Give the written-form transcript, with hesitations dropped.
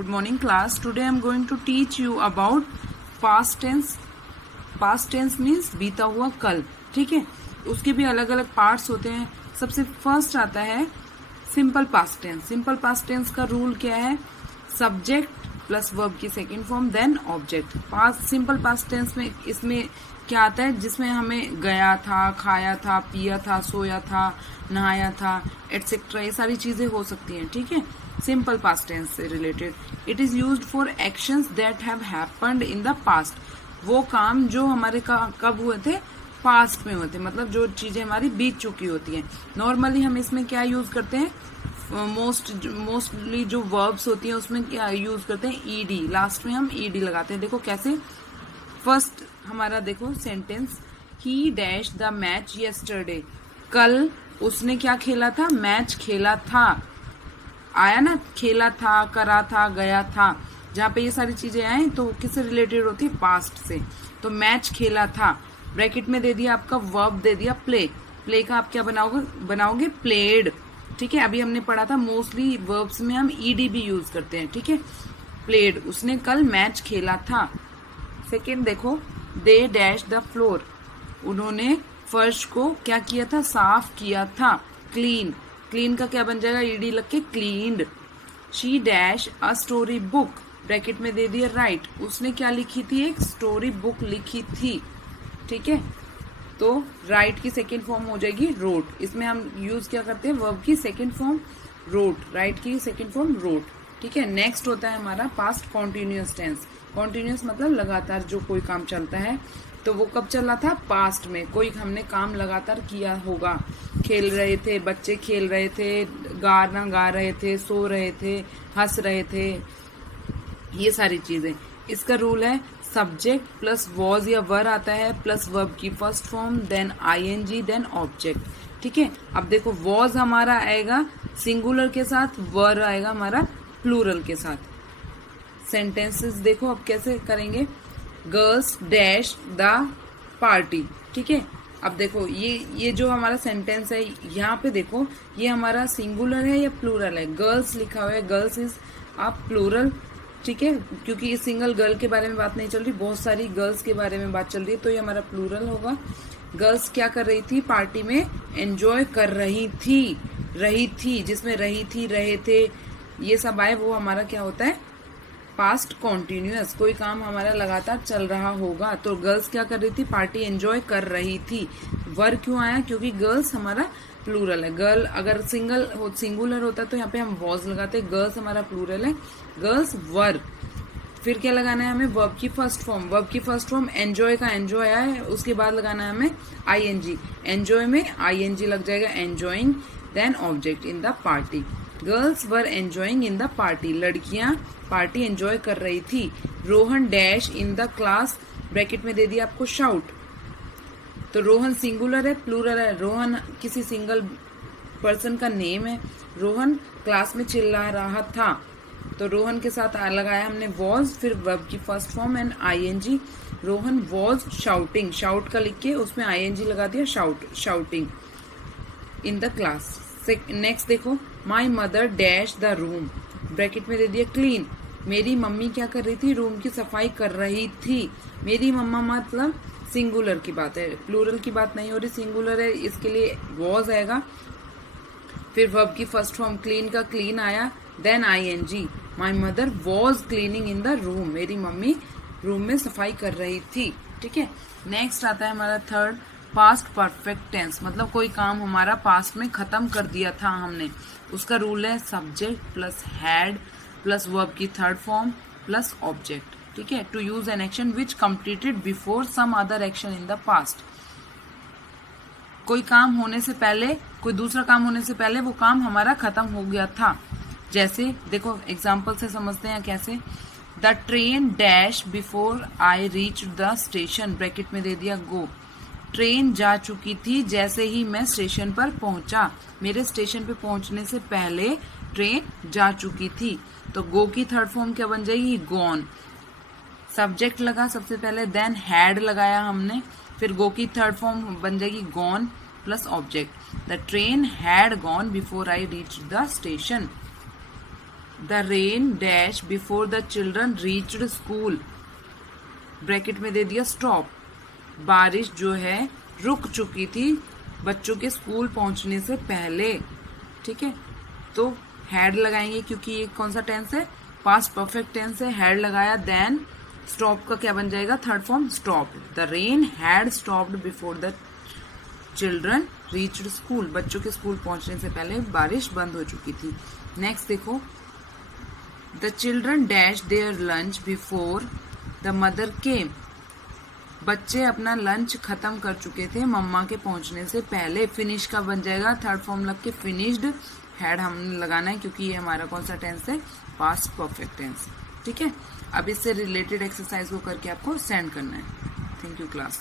Good morning class. Today I am going to teach you about past tense. Past tense means बीता हुआ कल. ठीक है, उसके भी अलग अलग पार्ट्स होते हैं. सबसे फर्स्ट आता है simple past tense. Simple past tense का रूल क्या है? सब्जेक्ट प्लस वर्ब की second form then object. Simple past tense में इसमें क्या आता है? जिसमें हमें गया था, खाया था, पिया था, सोया था, नहाया था, एटसेट्रा, ये सारी चीजें हो सकती हैं. ठीक है, सिंपल पास्ट टेंस से related. It is used for actions that have happened in the past. वो काम जो हमारे कब हुए थे? पास्ट में हुए थे, मतलब जो चीजें हमारी बीत चुकी होती हैं. नॉर्मली हम इसमें क्या यूज करते हैं? मोस्टली जो वर्ब्स होती हैं उसमें क्या यूज करते हैं? ईडी. लास्ट में हम ईडी लगाते हैं. देखो कैसे. फर्स्ट हमारा देखो sentence, he dash the match yesterday. कल उसने क्या खेला था? मैच खेला था. आया ना, खेला था, करा था, गया था. जहाँ पे ये सारी चीजें आए तो किससे रिलेटेड होती है? पास्ट से. तो मैच खेला था, ब्रैकेट में दे दिया आपका वर्ब, दे दिया प्ले. प्ले का आप क्या बनाओगे? प्लेड. ठीक है, अभी हमने पढ़ा था मोस्टली वर्ब्स में हम ईडी भी यूज करते हैं. ठीक है, प्लेड, उसने कल मैच खेला था. सेकेंड देखो, दे डैश द फ्लोर. उन्होंने फर्श को क्या किया था? साफ किया था. क्लीन. क्लीन का क्या बन जाएगा? ईडी लग के cleaned. She dash a story book. Bracket में दे दिया राइट. उसने क्या लिखी थी? एक स्टोरी बुक लिखी थी. ठीक है, तो राइट की सेकेंड फॉर्म हो जाएगी रोट. इसमें हम यूज क्या करते हैं? वर्ब की सेकेंड फॉर्म रोट. राइट की सेकेंड फॉर्म रोट. ठीक है, नेक्स्ट होता है हमारा पास्ट कॉन्टिन्यूअस टेंस. कॉन्टिन्यूअस मतलब लगातार जो कोई काम चलता है. तो वो कब चला था? पास्ट में. कोई हमने काम लगातार किया होगा. खेल रहे थे, बच्चे खेल रहे थे, गाना गा रहे थे, सो रहे थे, हंस रहे थे, ये सारी चीजें. इसका रूल है सब्जेक्ट प्लस वॉज या वर आता है प्लस वर्ब की first form then ING then object. ठीक है, अब देखो वॉज हमारा आएगा सिंगुलर के साथ, वर आएगा हमारा प्लूरल के साथ. सेंटेंसेस देखो अब कैसे करेंगे. Girls dash the party. ठीक है, अब देखो ये जो हमारा सेंटेंस है, यहाँ पे देखो ये हमारा सिंगुलर है या प्लूरल है? गर्ल्स लिखा हुआ है, गर्ल्स इज आप प्लूरल. ठीक है, क्योंकि ये सिंगल गर्ल के बारे में बात नहीं चल रही, बहुत सारी गर्ल्स के बारे में बात चल रही है, तो ये हमारा प्लूरल होगा. गर्ल्स क्या कर रही थी? पार्टी में एंजॉय कर रही थी. जिसमें रही थी, रहे थे, ये सब आए, वो हमारा क्या होता है? Past continuous. कोई काम हमारा लगातार चल रहा होगा. तो गर्ल्स क्या कर रही थी? पार्टी एंजॉय कर रही थी. वर क्यों आया? क्योंकि गर्ल्स हमारा प्लूरल है. गर्ल अगर सिंगुलर होता तो यहाँ पे हम वॉज लगाते. गर्ल्स हमारा प्लूरल है, गर्ल्स वर. फिर क्या लगाना है हमें? वर्ब की फर्स्ट फॉर्म. वर्ब की फर्स्ट फॉर्म एंजॉय का एंजॉय आया है, उसके बाद लगाना है हमें आईएनजी. एंजॉय में आईएनजी लग जाएगा, enjoying then object in the party. Girls were enjoying in the party. लड़कियां पार्टी एंजॉय कर रही थी. Rohan dash in the class. Bracket में दे दिया आपको शाउट. तो रोहन सिंगुलर है, प्लूरल है? रोहन किसी सिंगल पर्सन का नेम है. रोहन क्लास में चिल्ला रहा था, तो रोहन के साथ लगाया हमने वॉज, फिर वर्ब की first form and I N G. Rohan was shouting. Shout का लिख के उसमें आईएनजी लगा दिया, shouting in the class. Next देखो, my mother dash the room. Bracket में दे दिया क्लीन. मेरी मम्मी क्या कर रही थी? रूम की सफाई कर रही थी. मेरी मम्मा मतलब सिंगुलर की बात है, प्लूरल की बात नहीं हो रही, सिंगुलर है, इसके लिए वॉज आएगा. फिर वर्ब की फर्स्ट फॉर्म क्लीन का क्लीन आया, then ING. My mother was cleaning in the room. मेरी मम्मी रूम में सफाई कर रही थी. ठीक है, नेक्स्ट आता है हमारा थर्ड पास्ट परफेक्ट टेंस. मतलब कोई काम हमारा पास्ट में खत्म कर दिया था हमने. उसका रूल है subject plus had plus verb की थर्ड फॉर्म प्लस ऑब्जेक्ट. ठीक है, to use an action which completed before some other action in the past. कोई काम होने से पहले, कोई दूसरा काम होने से पहले वो काम हमारा खत्म हो गया था. जैसे देखो एग्जाम्पल से समझते हैं कैसे. The train dash before I reach the station. Bracket में दे दिया गो. ट्रेन जा चुकी थी जैसे ही मैं स्टेशन पर पहुंचा. मेरे स्टेशन पे पहुंचने से पहले ट्रेन जा चुकी थी. तो गो की थर्ड फॉर्म क्या बन जाएगी? गॉन. सब्जेक्ट लगा सबसे पहले, देन हैड लगाया हमने, फिर गो की थर्ड फॉर्म बन जाएगी gone plus object. The train had gone before I reach the station. The rain dash before the children reached school, bracket में दे दिया स्टॉप, बारिश जो है रुक चुकी थी बच्चों के स्कूल पहुंचने से पहले। ठीक है, तो हैड लगाएंगे क्योंकि ये कौन सा टेंस है, पास्ट परफेक्ट टेंस है, हैड लगाया, देन स्टॉप का क्या बन जाएगा, third form stop. The rain had stopped before the children reached school, बच्चों के स्कूल पहुंचने से पहले बारिश बंद हो चुकी थी। नेक्स्ट देखो, the children dash there lunch before the mother केम, बच्चे अपना लंच खत्म कर चुके थे मम्मा के पहुंचने से पहले। फिनिश का बन जाएगा, थर्ड फॉर्म लग के फिनिश्ड, हैड हमने लगाना है क्योंकि ये हमारा कौन सा टेंस है, पास्ट परफेक्ट टेंस। ठीक है, अब इससे रिलेटेड एक्सरसाइज को करके आपको सेंड करना है। Thank you class.